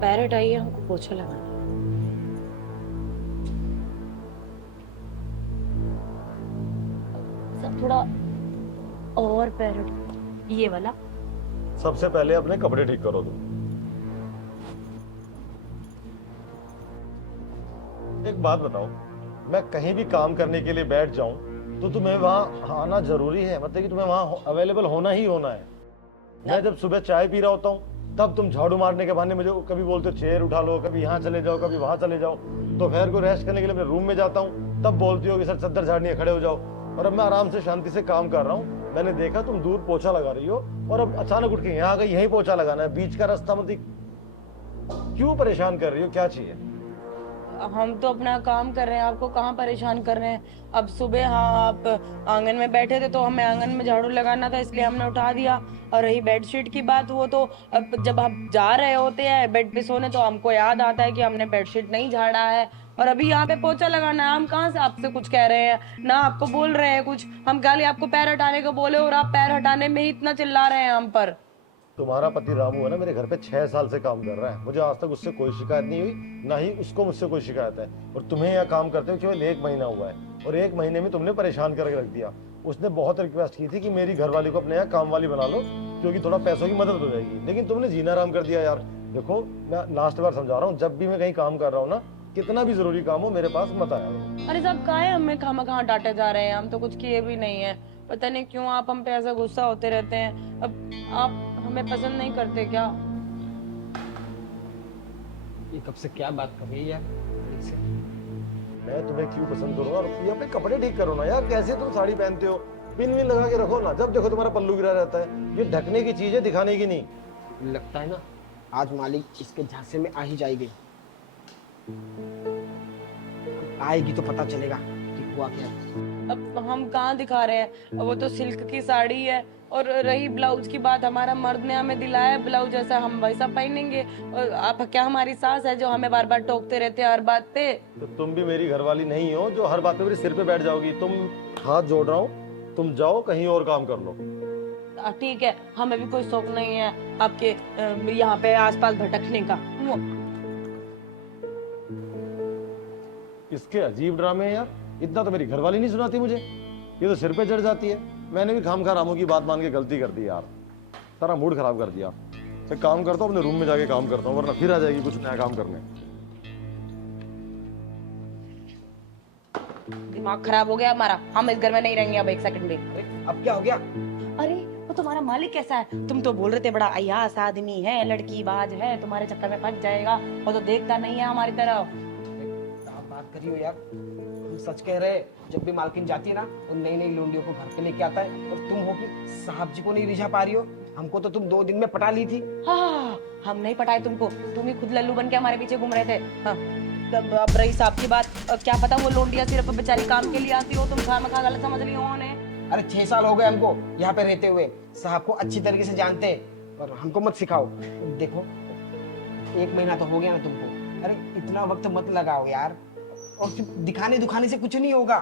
पैर हटाइए, हमको पोछा लगाना है। सब थोड़ा और पैर हटाइए, ये वाला। सबसे पहले अपने कपड़े ठीक करो तुम। एक बात बताओ, मैं कहीं भी काम करने के लिए बैठ जाऊं तो तुम्हें वहां आना जरूरी है? मतलब कि तुम्हें वहां अवेलेबल होना ही होना है। मैं जब सुबह चाय पी रहा होता हूँ तब तुम झाड़ू मारने के बहाने मुझे कभी बोलते हो चेयर उठा लो, कभी यहाँ चले जाओ, कभी वहां चले जाओ। दोपहर को रेस्ट करने के लिए अपने रूम में जाता हूँ तब बोलती हो कि सर चद्दर झाड़नी है, खड़े हो जाओ। और अब मैं आराम से शांति से काम कर रहा हूँ, मैंने देखा तुम दूर पोछा लगा रही हो और अब अचानक उठ के यहाँ आ गई, यही पोछा लगाना है, बीच का रास्ता मतलब क्यों परेशान कर रही हो? क्या चाहिए? हम तो अपना काम कर रहे हैं, आपको कहाँ परेशान कर रहे हैं। अब सुबह हाँ आप आंगन में बैठे थे तो हमें आंगन में झाड़ू लगाना था, इसलिए हमने उठा दिया। और रही बेडशीट की बात, वो तो अब जब हम जा रहे होते हैं बेड पे सोने तो हमको याद आता है कि हमने बेडशीट नहीं झाड़ा है। और अभी यहाँ पे पोछा लगाना है, हम कहाँ से आपसे कुछ कह रहे हैं ना, आपको बोल रहे हैं कुछ। हम खाली आपको पैर हटाने को बोले और आप पैर हटाने में ही इतना चिल्ला रहे हैं हम पर। तुम्हारा पति रामू है ना, मेरे घर पे 6 साल से काम कर रहा है, मुझे आज तक उससे कोई शिकायत नहीं हुई, ना ही उसको मुझसे कोई शिकायत है। और तुम्हें यहाँ काम करते हुए केवल 1 महीना हुआ है और 1 महीने में तुमने परेशान करके रख दिया। उसने बहुत रिक्वेस्ट की थी कि मेरी घरवाली को अपने यहाँ काम वाली बना लो क्योंकि थोड़ा पैसों की मदद हो जाएगी, लेकिन तुमने जीना आराम कर दिया यार। देखो मैं लास्ट बार समझा रहा हूँ, जब भी मैं कहीं काम कर रहा हूँ ना, कितना भी जरूरी काम हो मेरे पास मत आया करो। अरे साहब काहे हमें खामा कहाँ डांटे जा रहे हैं, हम तो कुछ किए भी नहीं है। पता नहीं क्यों आप हम पे ऐसा गुस्सा होते रहते हैं। अब आप हमें पसंद नहीं करते क्या? ये कब से क्या बात कर रही है यार? से मैं तुम्हें क्यों पसंद करूँ? और ये अपने कपड़े ठीक करो ना यार, कैसे तुम साड़ी पहनते हो? पिन विन लगा के रखो ना, जब देखो तुम्हारा पल्लू गिरा रहता है। ये ढकने की चीज है, दिखाने की नहीं। लगता है ना आज मालिक इसके झांसे में आ ही जाएगी। आएगी तो पता चलेगा कि हुआ क्या है। अब हम कहाँ दिखा रहे हैं, वो तो सिल्क की साड़ी है। और रही ब्लाउज की बात, हमारा मर्द ने हमें दिलाया है ब्लाउज, जैसा हम वैसा पहनेंगे। और आप क्या हमारी सास है जो हमें बार बार टोकते रहते हैं हर बात पे? तो तुम भी मेरी घरवाली नहीं हो जो हर बात पे मेरे सिर पे बैठ जाओगी। तुम हाथ जोड़ रहा हूँ, तुम जाओ कहीं और काम कर लो। ठीक है, हमें भी कोई शौक नहीं है आपके यहाँ पे आसपास भटकने का। इसके अजीब ड्रामे हैं यार, इतना तो मेरी घरवाली नहीं सुनाती मुझे, ये तो सिर पे चढ़ जाती है। मैंने भी खामखा रामू की बात मान के गलती कर दी यार, सारा मूड खराब कर दिया। मैं काम करता हूँ, अपने रूम में जाके काम करता हूँ, वरना फिर आ जाएगी कुछ नया काम करने। दिमाग खराब हो गया हमारा, हम इस घर में नहीं रहेंगे अब एक सेकंड भी। अब क्या हो गया? अरे वो तुम्हारा मालिक कैसा है? तुम तो बोल रहे थे बड़ा अय्यास आदमी है, लड़की बाज है, तुम्हारे चक्कर में फंस जाएगा। वो तो देखता नहीं है हमारी तरफ। क्या बात कर रही हो यार? हम सच कह रहे हैं, जब भी मालकिन जाती है ना वो नई नई लौंडियों को घर पे लेके आता है, और तुम हो कि साहब जी को नहीं रिझा पा रही हो। हमको तो तुम 2 दिन में पटा ली थी। हाँ, हम नहीं पटाए तुमको, तुम ही खुद लल्लू बन के हमारे पीछे घूम रहे थे। हाँ, तब अब रही साहब की बात, क्या पता वो लोंडिया सिर्फ बेचारी काम के लिए आती हो, तुम खामखा गलत समझ रही हो उन्हें। अरे 6 साल हो गए हमको यहाँ पे रहते हुए, साहब को अच्छी तरीके से जानते हैं, और हमको मत सिखाओ। देखो 1 महीना तो हो गया ना तुमको, अरे इतना वक्त मत लगाओ यार, और सिर्फ दिखाने दुखाने से कुछ नहीं होगा।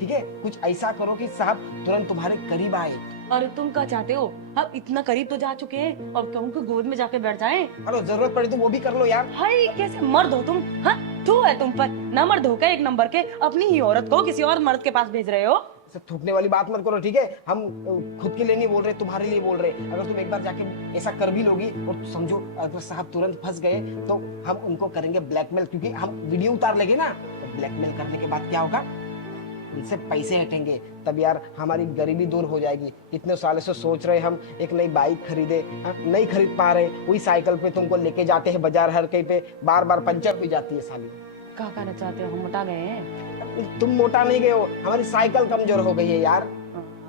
ठीक है, कुछ ऐसा करो कि साहब तुरंत तुम्हारे करीब आए। और तुम क्या चाहते हो? हम इतना करीब तो जा चुके हैं और तुम को गोद में जाके बैठ जाएं? अरे जरूरत पड़े तो वो भी कर लो यार। हाय कैसे मर्द हो तुम? हाँ, थू है तुम पर, ना मर्द हो क्या एक नंबर के, अपनी ही औरत को किसी और मर्द के पास भेज रहे हो। सब थूकने वाली बात मत करो, ठीक है? हम खुद के लिए नहीं बोल रहे, तुम्हारे लिए बोल रहे। अगर तुम एक बार जाके ऐसा कर भी लोगी और समझो अगर साहब तुरंत फंस गए तो हम उनको करेंगे ब्लैकमेल, क्योंकि हम वीडियो उतार लेंगे ना। तो ब्लैकमेल करने के बाद क्या होगा, उनसे पैसे हटेंगे, तब यार हमारी गरीबी दूर हो जाएगी। इतने सालों से सोच रहे हम एक नई बाइक खरीदे, नहीं खरीद पा रहे, वही साइकिल पे तुमको लेके जाते हैं बाजार, हर कहीं पे बार बार पंचर भी जाती है साली। क्या कहना चाहते हो, हम मोटा गए हैं? तुम मोटा नहीं गए हो, हमारी साइकिल कमजोर हो गई है यार।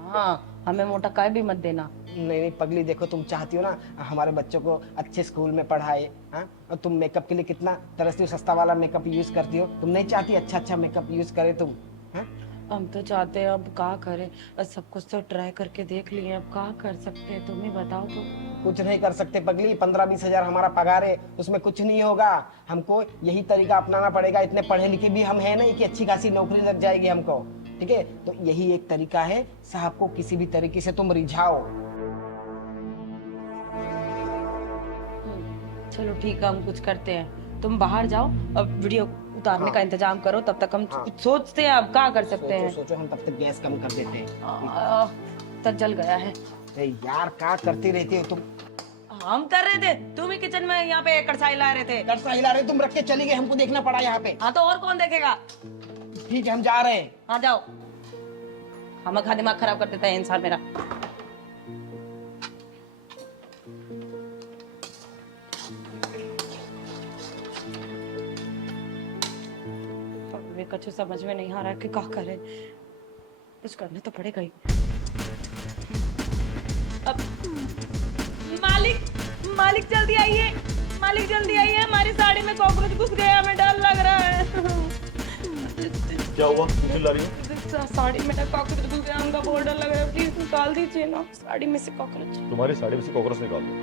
हाँ, हमें मोटा काय भी मत देना। नहीं नहीं पगली, देखो तुम चाहती हो ना हमारे बच्चों को अच्छे स्कूल में पढ़ाए, हाँ? और तुम मेकअप के लिए कितना तरसती हो, सस्ता वाला मेकअप यूज करती हो। तुम नहीं चाहती अच्छा मेकअप यूज करे तुम? हाँ? हम तो चाहते हैं, अब क्या करें, सब कुछ तो ट्राई करके देख लिए, अब क्या कर सकते हैं, तुम ही बताओ तो। कुछ नहीं कर सकते पगली, 15-20 हजार हमारा पगार है, उसमें कुछ नहीं होगा। हमको यही तरीका अपनाना पड़ेगा, इतने पढ़े लिखे भी हम है नहीं कि अच्छी खासी नौकरी लग जाएगी हमको। ठीक है, तो यही एक तरीका है, साहब को किसी भी तरीके से तुम रिझाओ। चलो ठीक है, हम कुछ करते हैं, तुम बाहर जाओ, अब वीडियो उतारने का इंतजाम करो, तब तक हम कुछ सोचते हैं अब क्या कर सकते हैं। सोचो हम तब तक गैस कम कर देते हैं। तब जल गया है। अरे यार क्या करती रहती हो तुम? हम कर रहे थे, तुम ही किचन में यहाँ पे कड़छाई ला रहे थे। लड़सा हिला रहे तुम, रख के चली गए, हमको देखना पड़ा यहाँ पे। हाँ तो और कौन देखेगा। ठीक है हम जा रहे हैं। हाँ जाओ, हम खा दिमाग खराब कर देता है इंसान मेरा। कुछ समझ में नहीं आ रहा है कि क्या करे, कुछ करना तो पड़ेगा ही। अब मालिक जल्दी आइए, मालिक जल्दी आइए, हमारी साड़ी में कॉकरोच घुस गया, हमें डर लग रहा है। क्या हुआ, क्यों चिल्ला रही हो? साड़ी में कॉकरोच घुस गया, हमका बहुत डर लग रहा है, प्लीज निकाल दीजिए ना साड़ी में से कॉकरोच। तुम्हारी साड़ी में से कॉकरोच निकाल दो।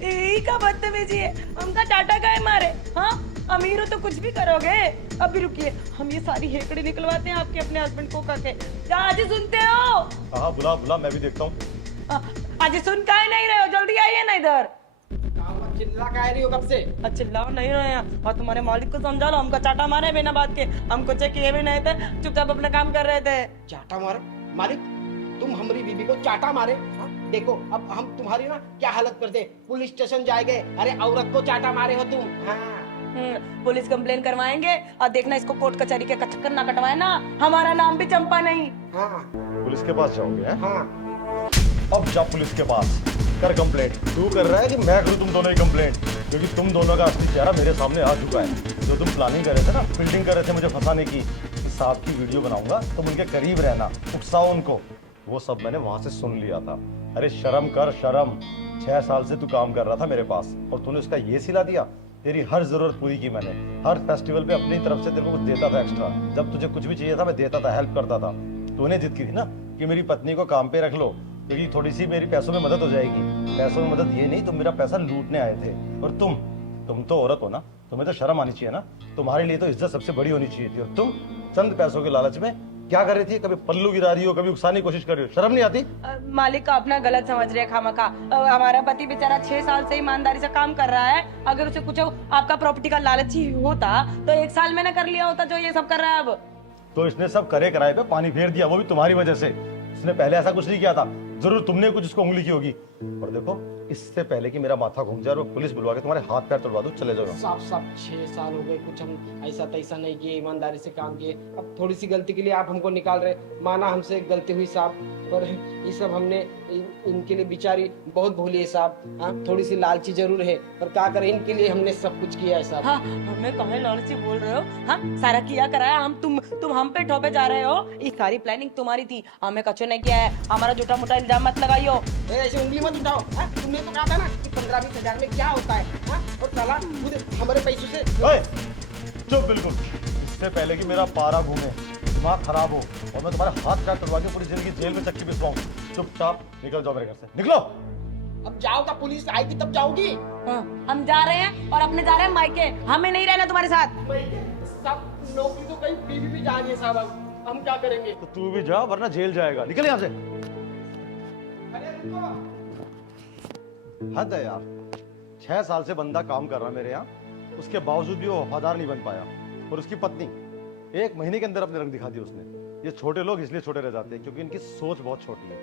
यही का बदतमीजी है, हमका टाटा का है मारे। हाँ अमीर हो तो कुछ भी करोगे। अभी रुकिए, हम ये सारी हेकड़ी निकलवाते हैं आपके अपने हस्बैंड को करके। आज सुनते हो? हाँ बुला, मैं भी देखता हूँ। आज सुन का नहीं रहे हो, जल्दी आइए ना इधर। चिल्ला कह रही हो कब से? चिल्ला नहीं रहे हैं, और तुम्हारे मालिक को समझा लो, हमको चाटा मारे बिना बात के, हमको चेक किए भी नहीं थे, चुपचाप अपना काम कर रहे थे। चाटा मारो? मालिक तुम हमारी बीबी को चाटा मारे? हाँ? देखो अब हम तुम्हारी ना क्या हालत करते, पुलिस स्टेशन जाएंगे। अरे औरत को चाटा मारे हो तुम। हाँ। पुलिस कंप्लेन करवाएंगे और देखना इसको कोर्ट कचहरी के चक्कर ना कटवाए ना, हमारा नाम भी चंपा नहीं। हाँ। पुलिस के पास जाओगे? हैं? हाँ। अब जा पुलिस के पास, कर कंप्लेंट। तू कर रहा है कि मैं करूं तुम दोनों की कंप्लेंट? क्योंकि तुम दोनों का असली चेहरा मेरे सामने आ चुका है। जो तुम प्लानिंग कर रहे थे ना, फील्डिंग कर रहे थे मुझे फंसाने की, कि साहब की वीडियो बनाऊंगा, तुम उनके करीब रहना, उकसाओ उनको, वो सब मैंने वहां से सुन लिया था। अरे शर्म कर शर्म, 6 साल से तू काम कर रहा था मेरे पास और तूने उसका ये सिला दिया। तेरी हर जरूरत पूरी की मैंने, हर फेस्टिवल पे अपनी तरफ से तेरे को कुछ देता था एक्स्ट्रा। जब तुझे कुछ भी चाहिए था मैं देता था, हेल्प करता था। तूने जिद की थी ना कि मेरी पत्नी को काम पे रख लो, क्योंकि थोड़ी सी मेरी पैसों में मदद हो जाएगी। पैसों में मदद ये नहीं, तुम मेरा पैसा लूटने आए थे। और तुम तो औरत हो ना, तुम्हें तो शर्म आनी चाहिए ना। तुम्हारे लिए तो इज्जत सबसे बड़ी होनी चाहिए थी, और तुम चंद पैसों के लालच में क्या कर रही थी? कभी पल्लू गिरा रही हो, कभी उकसाने की कोशिश कर रही हो, शर्म नहीं आती? मालिक का अपना गलत समझ रहे खामखा। हमारा पति बेचारा 6 साल से ईमानदारी से काम कर रहा है। अगर उसे कुछ आपका प्रॉपर्टी का लालच ही होता तो 1 साल में ना कर लिया होता जो ये सब कर रहा है अब। तो इसने सब करे कराए पे पानी फेर दिया, वो भी तुम्हारी वजह से। इसने पहले ऐसा कुछ नहीं किया था, जरूर तुमने कुछ इसको उंगली की होगी। और देखो, इससे पहले कि मेरा माथा घूम जाए और पुलिस बुलवा के तुम्हारे हाथ पैर तोड़वा दूं, चले जाओ। साफ 6 साल हो गए, कुछ हम ऐसा तैसा नहीं किए, ईमानदारी से काम किए। अब थोड़ी सी गलती के लिए आप हमको निकाल रहे, माना हमसे गलती हुई साहब, पर ये सब हमने इनके लिए बेचारी बहुत भूली है साहब। हाँ थोड़ी सी लालची जरूर है, पर क्या करें, इनके लिए हमने सब कुछ किया है साहब। हाँ, हमें कहे लालची बोल रहे हो? हाँ सारा किया कराया, तुम हम पे ठोपे जा रहे हो। ये सारी प्लानिंग तुम्हारी थी, हमें कचो नहीं किया है। हमारा झूठा मोटा इल्जाम मत लगाइयो। ऐसे उंगली मत उठाओ। तुमने तो कहा था ना कि 15-20 हजार में क्या होता है। हाँ? और साला खुद हमारे पैसों से। चुप बिल्कुल, इससे पहले कि मेरा पारा घूमे, दिमाग खराब हो और मैं तुम्हारे हाथ पैर तोड़वा के पूरी जिंदगी जेल में चक्की पिसवाऊं, चुपचाप निकल जाओ मेरे घर से, निकलो। अब जाओगा, पुलिस आएगी तब जाओगी। हाँ, हम जा रहे हैं और अपने जा रहे हैं मायके, हमें नहीं रहना तुम्हारे साथ। सब नौकरी तो कहीं बीवी भी जा रही है साहब, अब हम क्या करेंगे? तो तू भी जा वरना जेल जाएगा, निकल यहाँ से। अरे रुको। हद है यार, 6 साल से बंदा काम कर रहा मेरे यहाँ, उसके बावजूद भी वो वफादार नहीं बन पाया। और उसकी पत्नी 1 महीने के अंदर अपने रंग दिखा दिए उसने। ये छोटे लोग इसलिए छोटे रह जाते हैं क्योंकि इनकी सोच बहुत छोटी है।